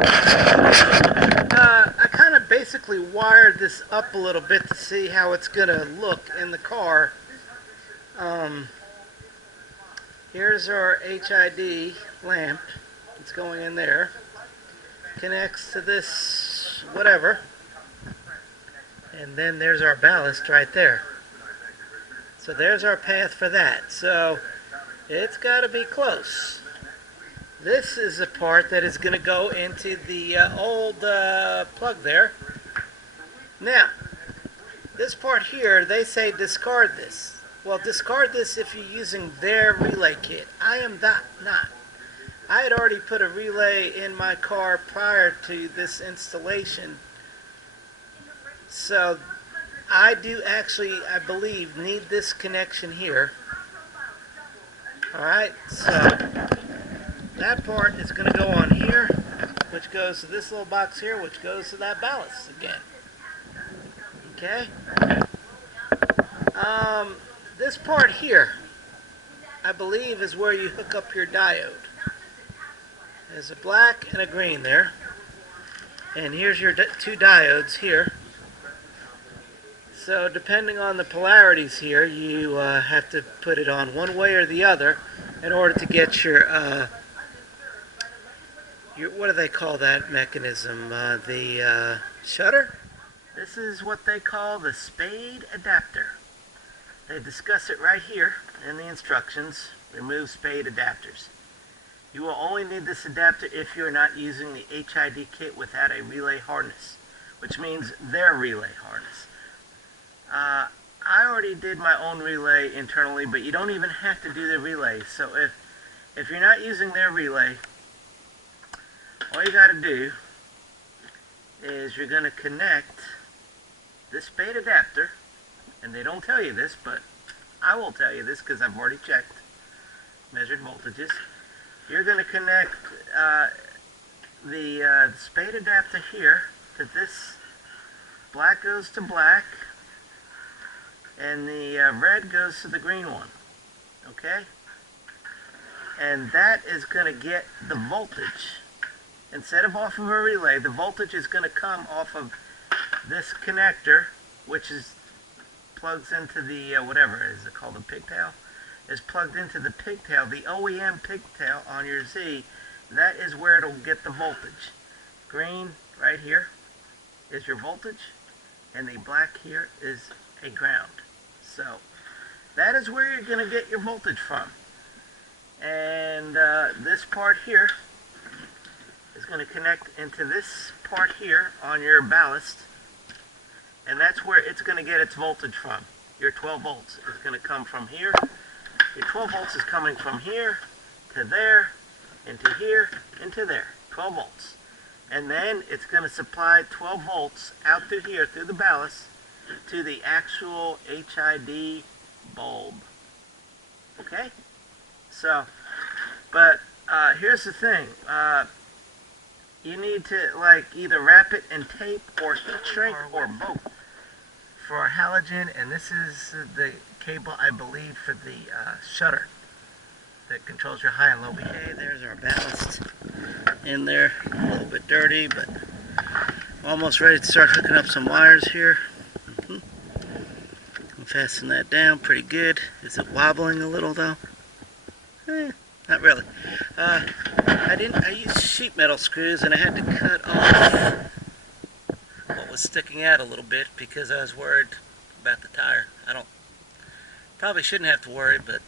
I kind of basically wired this up a little bit to see how it's going to look in the car. Um, Here's our HID lamp. It's going in there. Connects to this whatever. And then there's our ballast right there. So there's our path for that. So it's got to be close. This is the part that is going to go into the old plug there. Now, this part here, they say discard this. Well, discard this if you're using their relay kit. I am not. I had already put a relay in my car prior to this installation. So I do actually, I believe, need this connection here. Alright, so that part is going to go on here, which goes to this little box here, which goes to that ballast again. Okay? This part here, I believe, is where you hook up your diode. There's a black and a green there. And here's your two diodes here. So depending on the polarities here, you have to put it on one way or the other in order to get your what do they call that mechanism? The shutter? This is what they call the spade adapter. They discuss it right here in the instructions. Remove spade adapters. You will only need this adapter if you're not using the HID kit without a relay harness, which means their relay harness. I already did my own relay internally, but you don't even have to do the relay. So if you're not using their relay, all you got to do is you're going to connect this spade adapter, and they don't tell you this, but I will tell you this because I've already checked, measured voltages. You're going to connect the spade adapter here to this. Black goes to black, and the red goes to the green one. Okay? And that is going to get the voltage. Instead of off of a relay, the voltage is going to come off of this connector, which is plugs into the whatever is it called, the pigtail, is plugged into the pigtail, the OEM pigtail on your Z. That is where it'll get the voltage. Green right here is your voltage, and the black here is a ground. So that is where you're going to get your voltage from. And this part here is going to connect into this part here on your ballast, and that's where it's going to get its voltage from. Your 12 volts is going to come from here. Your 12 volts is coming from here to there, into here, into there. 12 volts. And then it's going to supply 12 volts out through here, through the ballast, to the actual HID bulb. Okay? So, but here's the thing. You need to either wrap it in tape or heat shrink or both for halogen, and this is the cable, I believe, for the shutter that controls your high and low behavior. Okay, there's our ballast in there, a little bit dirty, but almost ready to start hooking up some wires here. Fasten that down pretty good. Is it wobbling a little though? Not really. I used sheet metal screws, and I had to cut off what was sticking out a little bit because I was worried about the tire. Probably shouldn't have to worry, but